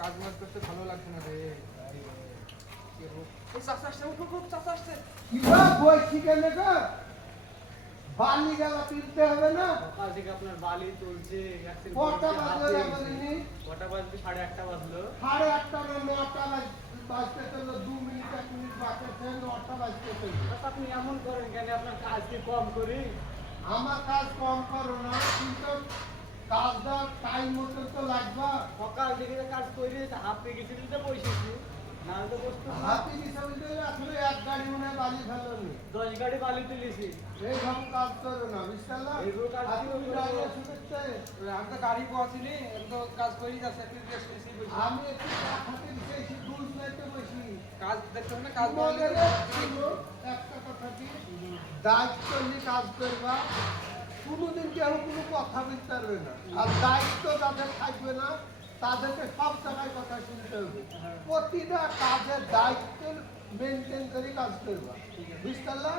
কাজ মাজ করতে ভালো লাগছে না রে। এই চাচা আসছে, খুব চাচা আসছে। কি বলছি কেন গো? বালি গালা তুলতে হবে না? সকাল থেকে আপনার বালি তুলছে, কটা বাজলো বলিনি? কটা বাজবে? 8:30 বাজলো। 8:30 না 9টা বাজতে চললো, 2 মিনিট 1 মিনিট বাকি আছে, 9টা বাজতে চললো। আপনি এমন করেন কেন? আপনার কাজ কি কম করি? আমার কাজ কম করো না, কিন্তু কাজটা টাইম মতো তো লাগবে। সকাল থেকে যে কাজ করে হাঁপিয়ে গেছিল তো বসেছি, নাহলে তো বসতো না। হাতি হিসাবে আসলে এক গাড়ি মনে হয় বালি ফেলোনি। 10 গাড়ি বালি তুলেছি। এইভাবে কাজ করো না, বুঝতে পারলা? এইভাবে কাজ আর কিভাবে তুমি করবো? দাঁড়িয়ে শুনেছে? আমি তো গাড়ি পাচ্ছিনি, আমি তো কাজ করেই যাচ্ছি, একটু রেস্ট নিয়েছি, বসে। আমি একটু হাতে দিয়েছি, দুধ নাইতে বসি। কাজ দেখতে হবে না, কাজ তোমাদের পাওয়া ছিল একটা কথা কি, দায়িত্ব নিয়ে কাজ করবা, কোনোদিন কেউ কোনো কথা বলতে পারবে না। আর দায়িত্ব যাদের থাকবে না তাদেরকে সব জায়গায় কথা শুনতে হবে। প্রতিটা কাজের দায়িত্ব মেনটেন করে কাজ করবা, বুঝতে পারলা?